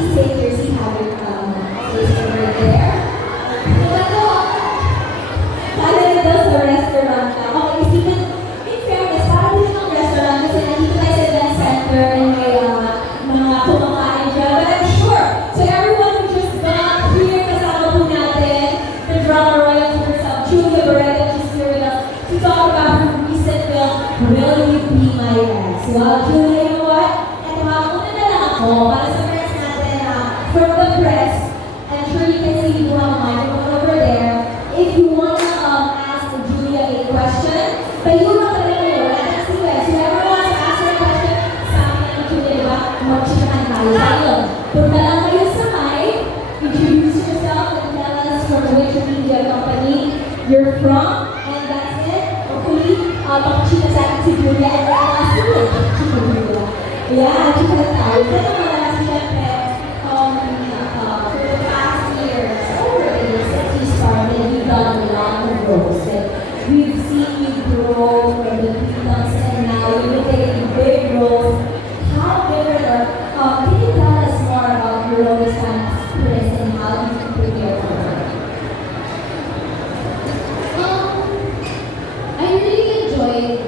please take your seat, have your seats over there. Ano? Kala nito sa restaurant lang. Okay, isipin, in fairness, parang din ang restaurant kasi nandito tayo sa event center and may mga kumakain dyan. But I'm sure, so everyone who just got here, kasama po natin, the drama royalty herself, Julia Barretto, she's here with us to talk about her recent film, Will You Be My Ex? Well, Julia, you know what? Ito nga, una na lang ako, para sa friends natin from the press. I'm sure you can see you have a microphone over there. If you want to ask Julia a question, but you don't have to know, I can see that. So whoever wants to ask her a question, sa akin na Julia, diba? Mag-chikahan tayo. Tayo. Punta lang kayo sa mic, introduce yourself, and tell us from which media company you're from, and that's it. Hopefully, pakachika sa akin si Julia, and I'll ask you a question, Julia. Yeah, chikahan tayo. Ito naman lang si Siyempre, for the past years, since you started, you've done a lot of roles. Like, we've seen you grow from the beginnings and now you're taking big roles. How different are, can you tell us more about your role this time as Chris and how you prepare for it? I really enjoyed.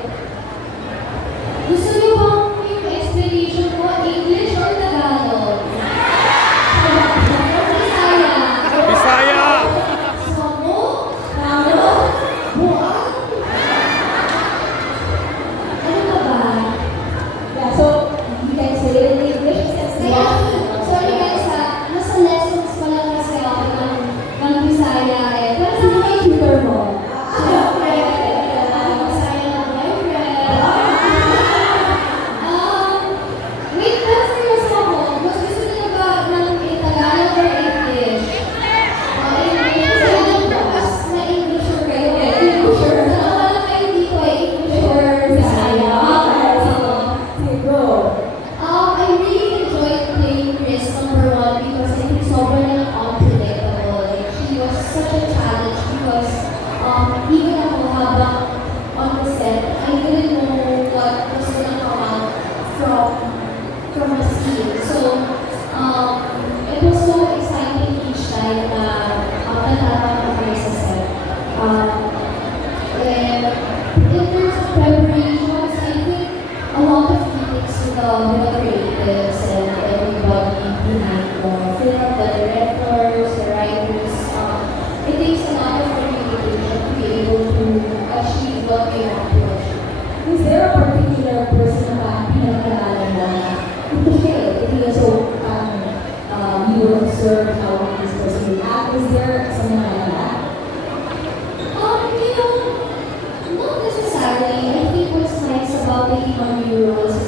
Gusto niyo bang yung explanation ko, English or Tagalog? Bisaya. Bisaya! Samo? Tamo? Buang? Ano ba ba? Yeah, so you can say it in English since Kaya, sorry guys nasa lessons pa lang kasi ako ng Bisaya eh. Pero sa mga tutor mo, siyempre, Bisaya ng boyfriend. Wait, pero seryoso ako. Mas gusto nila ba ng Tagalog or English? English. Mas na-Englisher kayo. Englisher. Wala kayo dito English or Bisaya. Okay, sige, go. I really enjoyed playing Chris number one because I think sobrang unpredictable. Like, she was such a challenge because even ako habang on the set, I didn't know what was gonna come out from the scene. So, it was so exciting each time na natapang ako sa set. And in terms of preparations, I think a lot of meetings with the creatives and everybody behind the film, the directors, the writers. It takes a lot of communication to be able to achieve what we want to achieve. Is there a particular person na pinag-aralan mo na ito siya eh, ito yung so, you will observe how this person will act? Is there someone like that? You know, not necessarily. I think what's nice about taking on new roles